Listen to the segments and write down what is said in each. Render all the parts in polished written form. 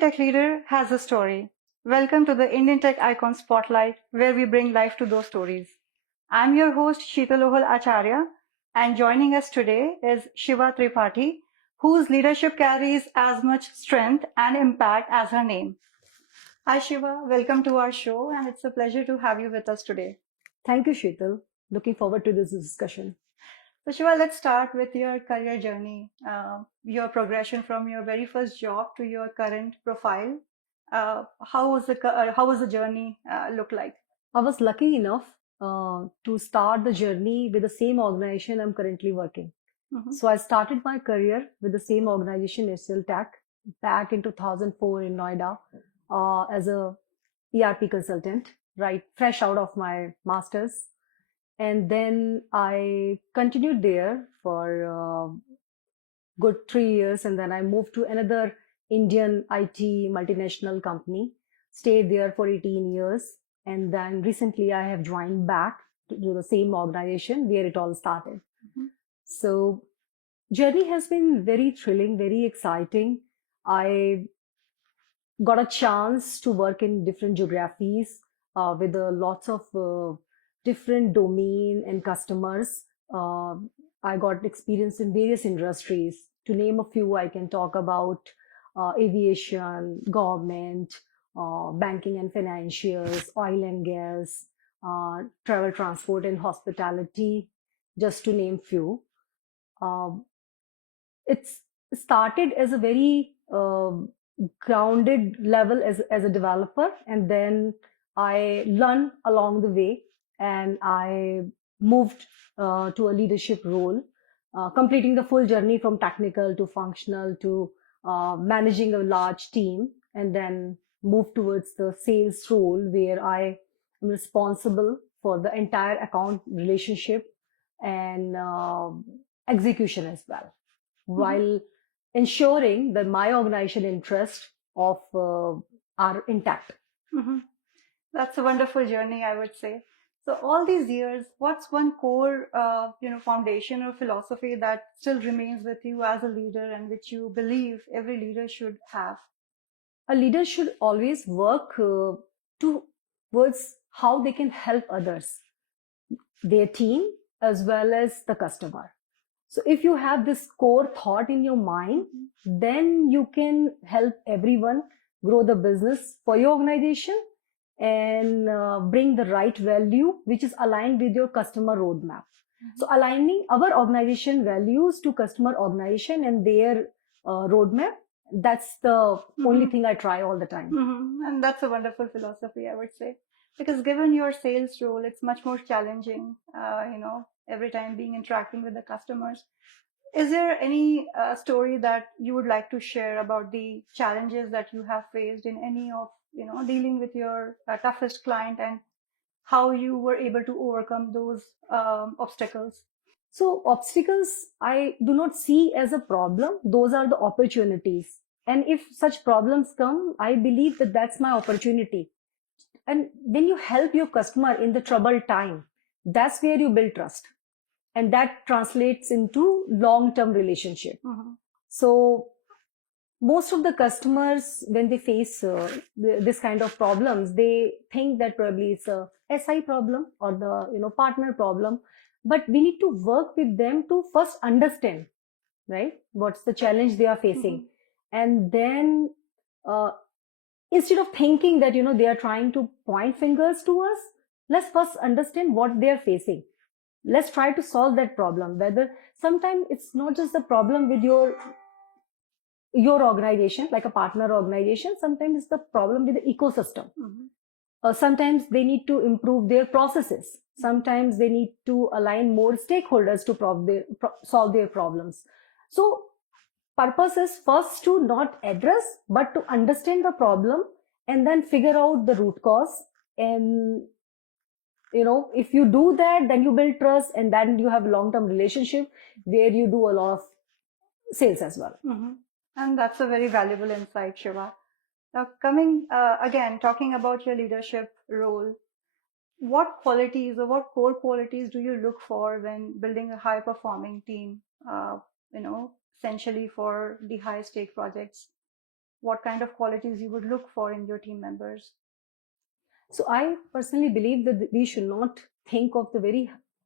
tech leader has a story. Welcome to the Indian Tech Icon Spotlight, where we bring life to those stories. I'm your host, Sheetalohal Acharya, and joining us today is Shiva Tripathi, whose leadership carries as much strength and impact as her name. Hi, Shiva. Welcome to our show, and it's a pleasure to have you with us today. Thank you, Sheetal. Looking forward to this discussion. So, Shiva, let's start with your career journey, your progression from your very first job to your current profile. How was the journey look like? I was lucky enough to start the journey with the same organization I'm currently working. Mhm. So I started my career with the same organization, HCLTech, back in 2004 in Noida as a ERP consultant, right, fresh out of my master's. And then I continued there for good 3 years, and then I moved to another Indian IT multinational company, stayed there for 18 years, and then recently I have joined back to the same organization where it all started. Mhm. So journey has been very thrilling, very exciting. I got a chance to work in different geographies with lots of different domain and customers. Uh, I got experience in various industries. To name a few, I can talk about aviation, government, banking and financials, oil and gas, travel, transport, and hospitality, just to name few. Um, it's started as a very grounded level as a developer, and then I learned along the way, and I moved to a leadership role, completing the full journey from technical to functional to managing a large team, and then moved towards the sales role where I am responsible for the entire account relationship and execution as well, Mhm. while ensuring that my organization interests of are intact. Mhm. That's a wonderful journey, I would say. So all these years, what's one core, foundation or philosophy that still remains with you as a leader and which you believe every leader should have? A leader should always work towards how they can help others, their team, as well as the customer. So if you have this core thought in your mind, then you can help everyone grow the business for your organization and bring the right value which is aligned with your customer roadmap. So aligning our organization values to customer organization and their roadmap, that's the only thing I try all the time. And that's a wonderful philosophy, I would say, because given your sales role, it's much more challenging, every time being interacting with the customers. Is there any story that you would like to share about the challenges that you have faced in any of, dealing with your toughest client and how you were able to overcome those obstacles? So obstacles I do not see as a problem. Those are the opportunities. And if such problems come, I believe that that's my opportunity. And when you help your customer in the troubled time, that's where you build trust. And that translates into long-term relationship. Mhm. So most of the customers, when they face this kind of problems, they think that probably it's a SI problem or the partner problem. But we need to work with them to first understand, right, what's the challenge they are facing, and then uh, instead of thinking that they are trying to point fingers to us, let's first understand what they are facing. Let's try to solve that problem. Whether sometimes it's not just the problem with your organization, like a partner organization. Sometimes it's the problem with the ecosystem. Sometimes they need to improve their processes. Sometimes they need to align more stakeholders to solve their problems. So purpose is first to not address, but to understand the problem and then figure out the root cause. And if you do that, then you build trust, and then you have a long-term relationship where you do a lot of sales as well. And that's a very valuable insight, Shiva. Now, coming again, talking about your leadership role, what qualities or what core qualities do you look for when building a high performing team, essentially for the high stake projects? what kind of qualities you would look for in your team members? So I personally believe that we should not think of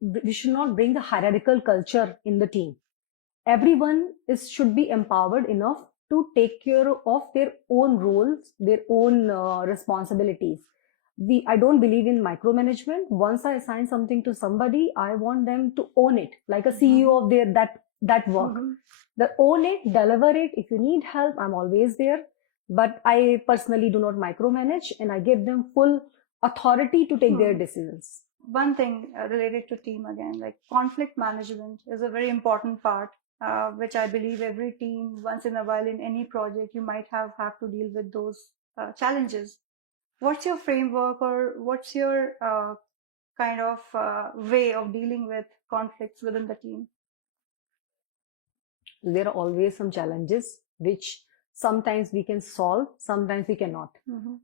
we should not bring the hierarchical culture in the team. Everyone should be empowered enough to take care of their own roles, their own responsibilities. I don't believe in micromanagement. Once I assign something to somebody, I want them to own it, like a CEO of that work. They own it, deliver it. If you need help, I'm always there. But I personally do not micromanage, and I give them full authority to take their decisions. One thing related to team again, like conflict management is a very important part, which I believe every team once in a while in any project you might have to deal with those challenges. What's your framework, or what's your kind of way of dealing with conflicts within the team? There are always some challenges which sometimes we can solve, sometimes we cannot.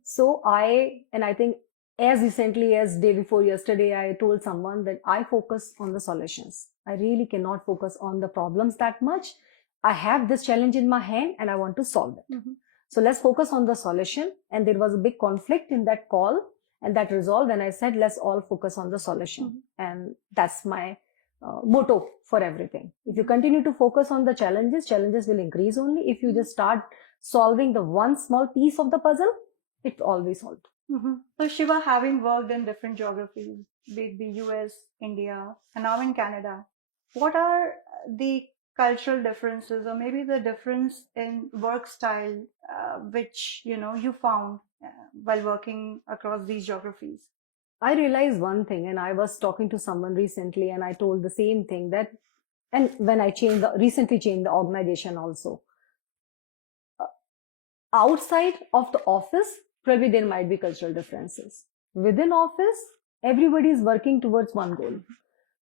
So I think as recently as day before yesterday, I told someone that I focus on the solutions. I really cannot focus on the problems that much. I have this challenge in my hand and I want to solve it. So let's focus on the solution. And there was a big conflict in that call, and that resolved. And I said, let's all focus on the solution. And that's my motto for everything. If you continue to focus on the challenges will increase only. If you just start solving the one small piece of the puzzle, it always solved. So Shiva, having worked in different geographies, be it the US, India, and now in Canada, what are the cultural differences, or maybe the difference in work style, which you found while working across these geographies? I realized one thing, and I was talking to someone recently, and I told the same thing that, and when I recently changed the organization also, outside of the office, probably there might be cultural differences. Within office, everybody is working towards one goal.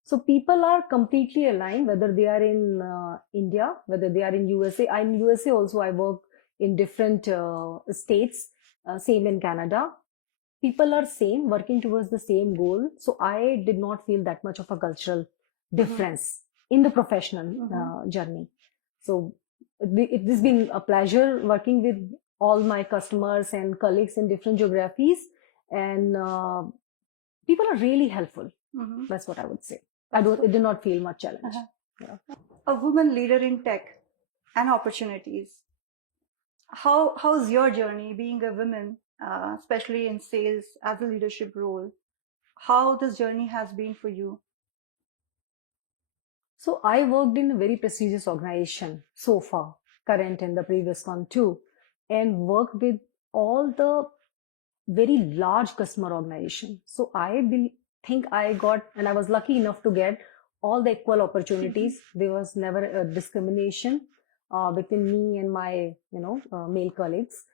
So people are completely aligned, whether they are in India, whether they are in USA. In USA also, I work in different states, same in Canada. People are same, working towards the same goal. So I did not feel that much of a cultural difference in the professional journey. So it has been a pleasure working with all my customers and colleagues in different geographies, and people are really helpful. That's what I would say. It did not feel much challenge. A woman leader in tech and opportunities. How's your journey being a woman, especially in sales as a leadership role? How this journey has been for you? So I worked in a very prestigious organization so far, current and the previous one too, and worked with all the very large customer organization. So I think I got, and I was lucky enough to get all the equal opportunities. There was never a discrimination between me and my, male colleagues.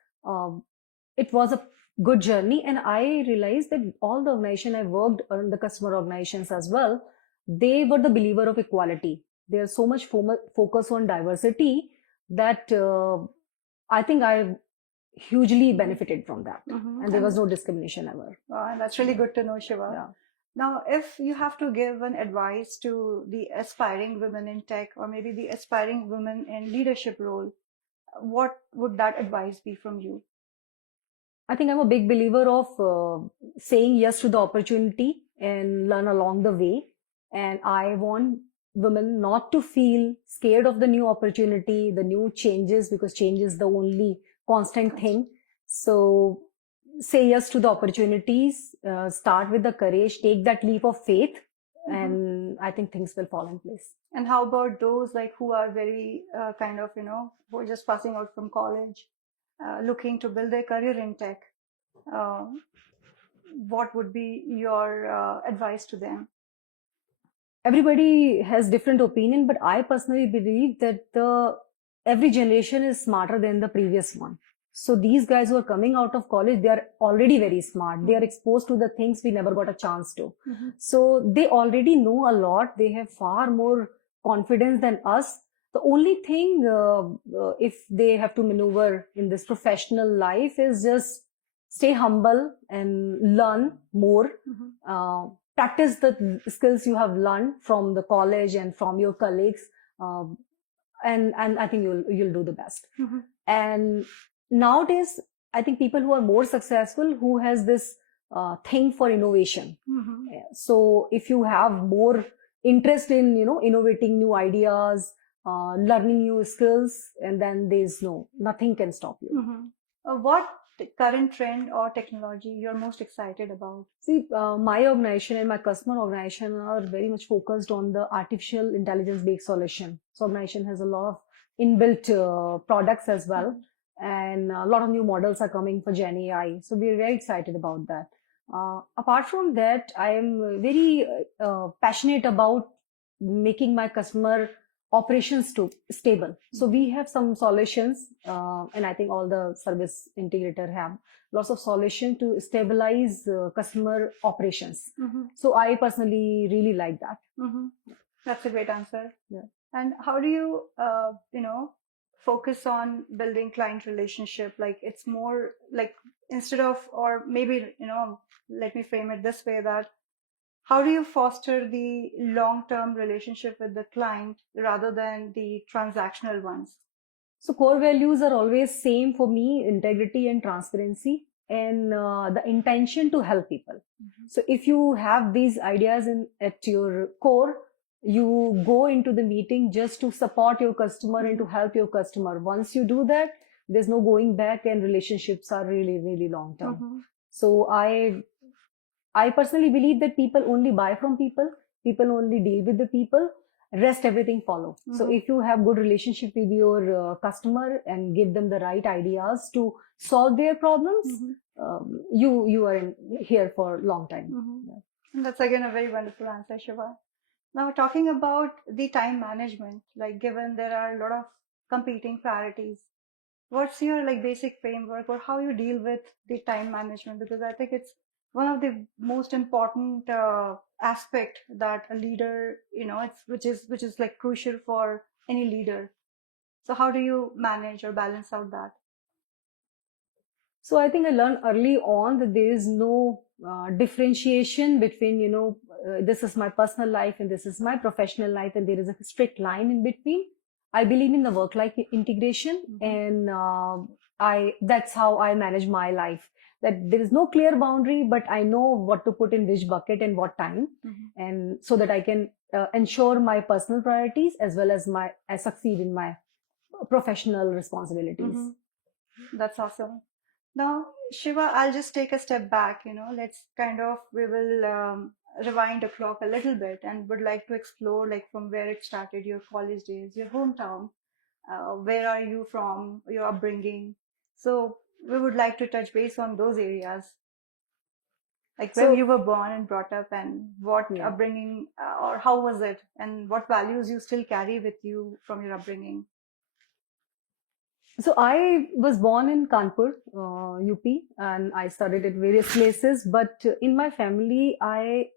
It was a good journey, and I realized that all the organization I worked on, the customer organizations as well, they were the believer of equality. There's so much focus on diversity that I think I hugely benefited from that. And there was no discrimination ever. And that's really good to know, Shiva. Yeah. Now, if you have to give an advice to the aspiring women in tech, or maybe the aspiring women in leadership role, what would that advice be from you? I think I'm a big believer of saying yes to the opportunity and learn along the way. And I want women not to feel scared of the new opportunity, the new changes, because change is the only constant thing. So say yes to the opportunities, start with the courage, take that leap of faith, and I think things will fall in place. And how about those who are very who are just passing out from college, looking to build their career in tech? What would be your advice to them? Everybody has different opinion, but I personally believe that every generation is smarter than the previous one. So these guys who are coming out of college, they are already very smart. They are exposed to the things we never got a chance to. So they already know a lot. They have far more confidence than us. The only thing, if they have to maneuver in this professional life, is just stay humble and learn more. Practice the skills you have learned from the college and from your colleagues, and I think you'll do the best. And nowadays, I think people who are more successful, who has this thing for innovation. Mm-hmm. So if you have more interest in, innovating new ideas, learning new skills, and then nothing can stop you. Mm-hmm. What current trend or technology you're most excited about? See, my organization and my customer organization are very much focused on the artificial intelligence-based solution. So organization has a lot of inbuilt products as well, and a lot of new models are coming for Gen AI. So we're very excited about that. Apart from that, I am very passionate about making my customer operations stable. So we have some solutions, and I think all the service integrator have lots of solution to stabilize customer operations. Mm-hmm. So I personally really like that. Mm-hmm. That's a great answer. Yeah. And how do you, focus on building client relationship? Like it's more like instead of, or maybe, let me frame it this way that how do you foster the long-term relationship with the client rather than the transactional ones? So core values are always same for me: integrity and transparency, and the intention to help people. Mm-hmm. So if you have these ideas at your core, you go into the meeting just to support your customer and to help your customer. Once you do that, there's no going back, and relationships are really, really long term. Mm-hmm. So I personally believe that people only buy from people, people only deal with the people, rest everything follow. So if you have good relationship with your customer and give them the right ideas to solve their problems, you are here for a long time. Yeah. And that's again a very wonderful answer, Shiva. Now, talking about the time management, like given there are a lot of competing priorities, what's your like basic framework or how you deal with the time management? Because I think it's one of the most important aspect that a leader, it's which is like crucial for any leader. So how do you manage or balance out that? So I think I learned early on that there is no differentiation between, this is my personal life and this is my professional life, and there is a strict line in between. I believe in the work-life integration, and that's how I manage my life. That there is no clear boundary, but I know what to put in which bucket and what time, and so that I can ensure my personal priorities as well as I succeed in my professional responsibilities. That's awesome. Now, Shiva, I'll just take a step back, let's we will rewind the clock a little bit and would like to explore like from where it started, your college days, your hometown, where are you from, your upbringing. So we would like to touch base on those areas, like where So, you were born and brought up and what yeah. upbringing or how was it and what values you still carry with you from your upbringing. So I was born in Kanpur, UP, and I studied at various places. But in my family, I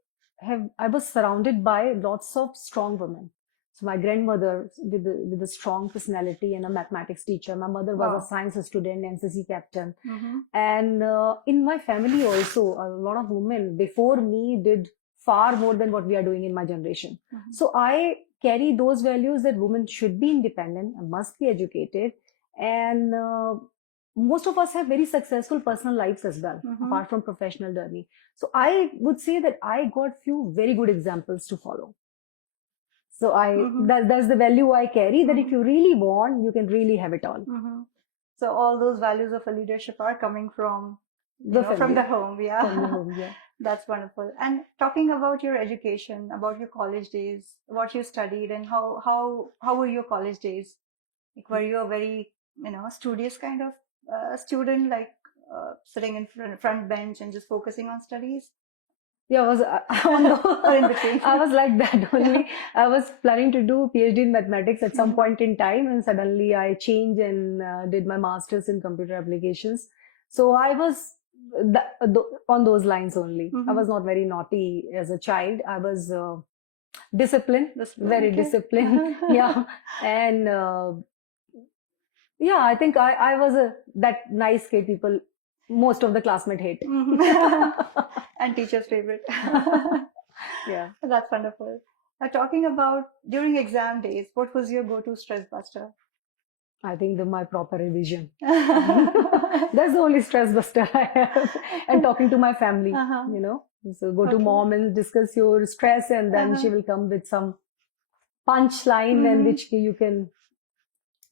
was surrounded by lots of strong women. So my grandmother with a strong personality and a mathematics teacher. My mother was a science student, NCC captain, and in my family also a lot of women before me did far more than what we are doing in my generation. So I carry those values that women should be independent and must be educated, and most of us have very successful personal lives as well, apart from professional journey. So I would say that I got few very good examples to follow. So that's the value I carry, that if you really want, you can really have it all. So all those values of a leadership are coming from from the home. Yeah. From the home, yeah. That's wonderful. And talking about your education, about your college days, what you studied, and how were your college days? Like, were you a very studious kind of student, like sitting in front bench and just focusing on studies? Yeah, I was Or in between. I was like that only. I was planning to do PhD in mathematics at some point in time, and suddenly I changed and did my master's in computer applications. So I was on those lines only. I was not very naughty as a child. I was disciplined, very disciplined. Yeah, and yeah, I think I was that nice kid people most of the classmates hate. And teacher's favorite. Yeah. That's wonderful. Talking about during exam days, what was your go-to stress buster? I think my proper revision. That's the only stress buster I have. And talking to my family, Uh-huh. you know. So go to Okay. mom and discuss your stress, and then she Uh-huh. will come with some punchline and Mm-hmm. which you can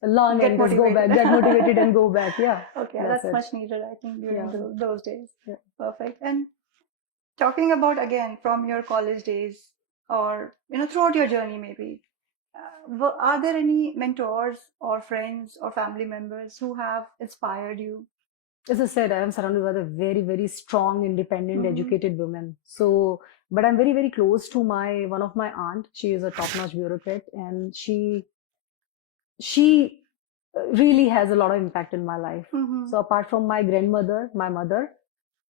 learn Get and just go motivated. back, get motivated and go back. Yeah, Okay, that's that's it. much needed, I think, during Yeah, those days. yeah. Perfect. And talking about again from your college days or throughout your journey maybe, are there any mentors or friends or family members who have inspired you? As I said, I am surrounded by a very, very strong, independent, Mm-hmm. educated women. So, but I'm very, very close to one of my aunt. She is a top-notch bureaucrat, and she really has a lot of impact in my life. Mm-hmm. So apart from my grandmother, my mother,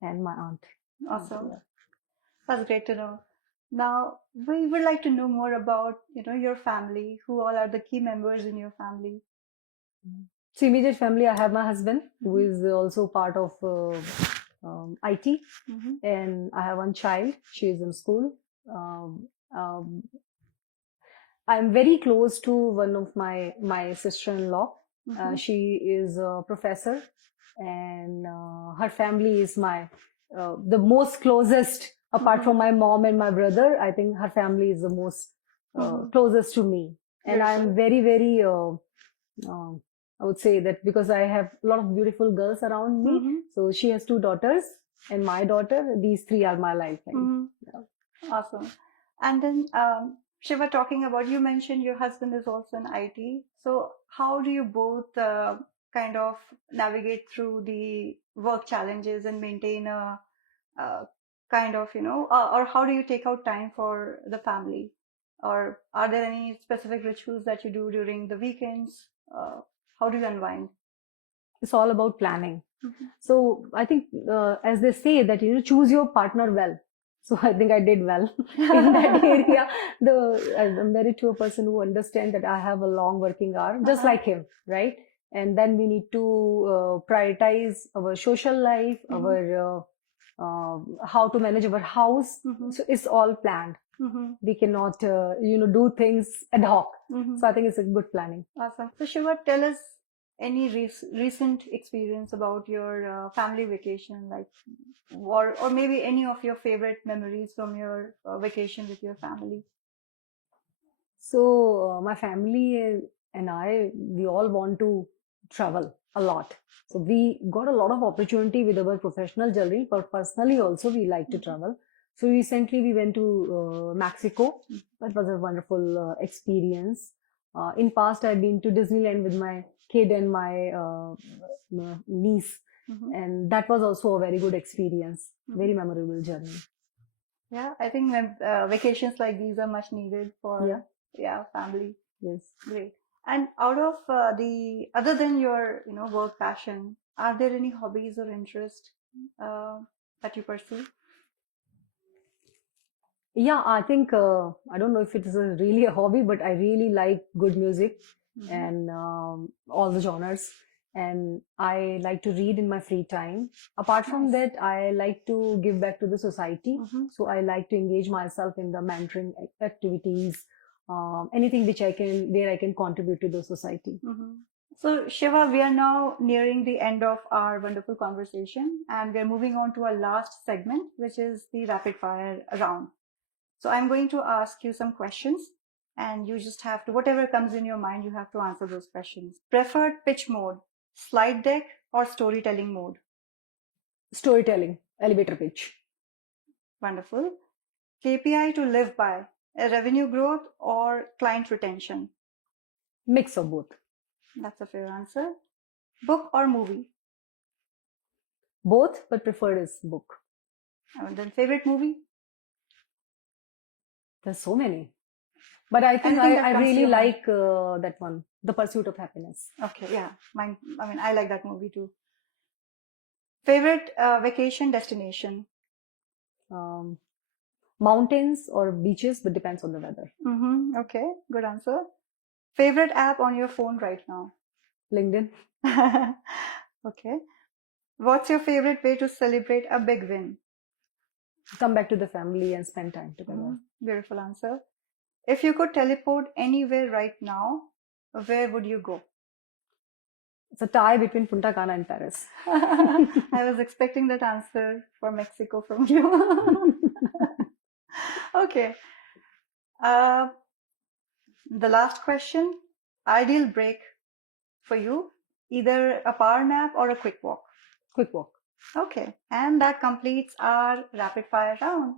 and my aunt. Awesome. Yeah. That's great to know. Now we would like to know more about your family. Who all are the key members in your family? So immediate family, I have my husband, who Mm-hmm. is also part of IT, Mm-hmm. and I have one child. She is in school. Um, um, I'm very close to one of my sister-in-law. Mm-hmm. She is a professor, and her family is my the most closest. Apart Mm-hmm. from my mom and my brother, I think her family is the most Mm-hmm. closest to me. And Very I'm cool. very, very I would say that because I have a lot of beautiful girls around me. Mm-hmm. So she has two daughters, and my daughter. These three are my lifeline. Mm-hmm. Yeah. Awesome. And then, Shiva, talking about, you mentioned your husband is also in IT. So how do you both kind of navigate through the work challenges and maintain a, kind of, or how do you take out time for the family? Or are there any specific rituals that you do during the weekends? How do you unwind? It's all about planning. Mhm. So I think, as they say that choose your partner well. So I think I did well in that area. I'm married to a person who understands that I have a long working hour, just Uh-huh. like him, right? And then we need to prioritize our social life, Mm-hmm. our how to manage our house. Mm-hmm. So it's all planned. Mm-hmm. We cannot, do things ad hoc. Mm-hmm. So I think it's a good planning. Awesome. So Shiva, tell us any recent experience about your family vacation, like, or maybe any of your favorite memories from your vacation with your family. So my family and we all want to travel a lot. So we got a lot of opportunity with our professional journey, but personally also we like to Mm-hmm. travel. So recently we went to Mexico. That was a wonderful experience. In past, I've been to Disneyland with my kid and my niece, Mm-hmm. and that was also a very good experience. Mm-hmm. Very memorable journey. Yeah, I think vacations like these are much needed Yeah. for family. Yes. Great. And out of the other than your work passion, are there any hobbies or interest uh, that you pursue? Yeah, I think I don't know if it is really a hobby, but I really like good music Mm-hmm. and all the genres. And I like to read in my free time. Apart from Nice. that, I like to give back to the society. Mm-hmm. So I like to engage myself in the mentoring activities, anything where I can contribute to the society. Mm-hmm. So, Shiva, we are now nearing the end of our wonderful conversation, and we're moving on to our last segment, which is the rapid fire round. So, I'm going to ask you some questions, and you just have to, whatever comes in your mind, you have to answer those questions. Preferred pitch mode, slide deck, or storytelling mode? Storytelling, elevator pitch, Wonderful. KPI to live by, a revenue growth or client retention? mix of both. That's a fair answer. Book or movie? Both, but preferred is book. And then favorite movie? There's so many. But I think Anything I that comes to really your mind. like that one, The Pursuit of Happiness. Okay, yeah. Mine, I mean, I like that movie too. Favorite vacation destination? Um, Mountains or beaches, but depends on the weather. Mm-hmm. Okay, good answer. Favorite app on your phone right now? LinkedIn, Okay. What's your favorite way to celebrate a big win? come back to the family and spend time Mm-hmm. together. Beautiful answer. If you could teleport anywhere right now, where would you go? It's a tie between Punta Cana and Paris. I was expecting that answer for Mexico from you. Okay. Uh, the last question, ideal break for you, either a power nap or a quick walk. Quick walk. Okay, and that completes our rapid fire round.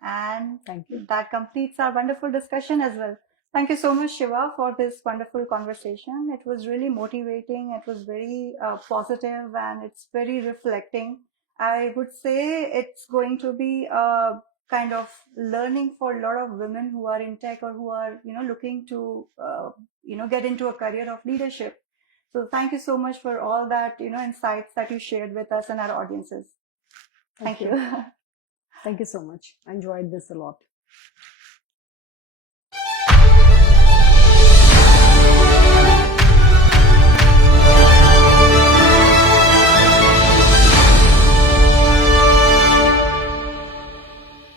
And Thank you. that completes our wonderful discussion as well. Thank you so much, Shiva, for this wonderful conversation. It was really motivating. It was very positive, and it's very reflecting. I would say it's going to be a kind of learning for a lot of women who are in tech or who are, looking to, get into a career of leadership. So thank you so much for all that, insights that you shared with us and our audiences. Thank you. Thank you so much. I enjoyed this a lot.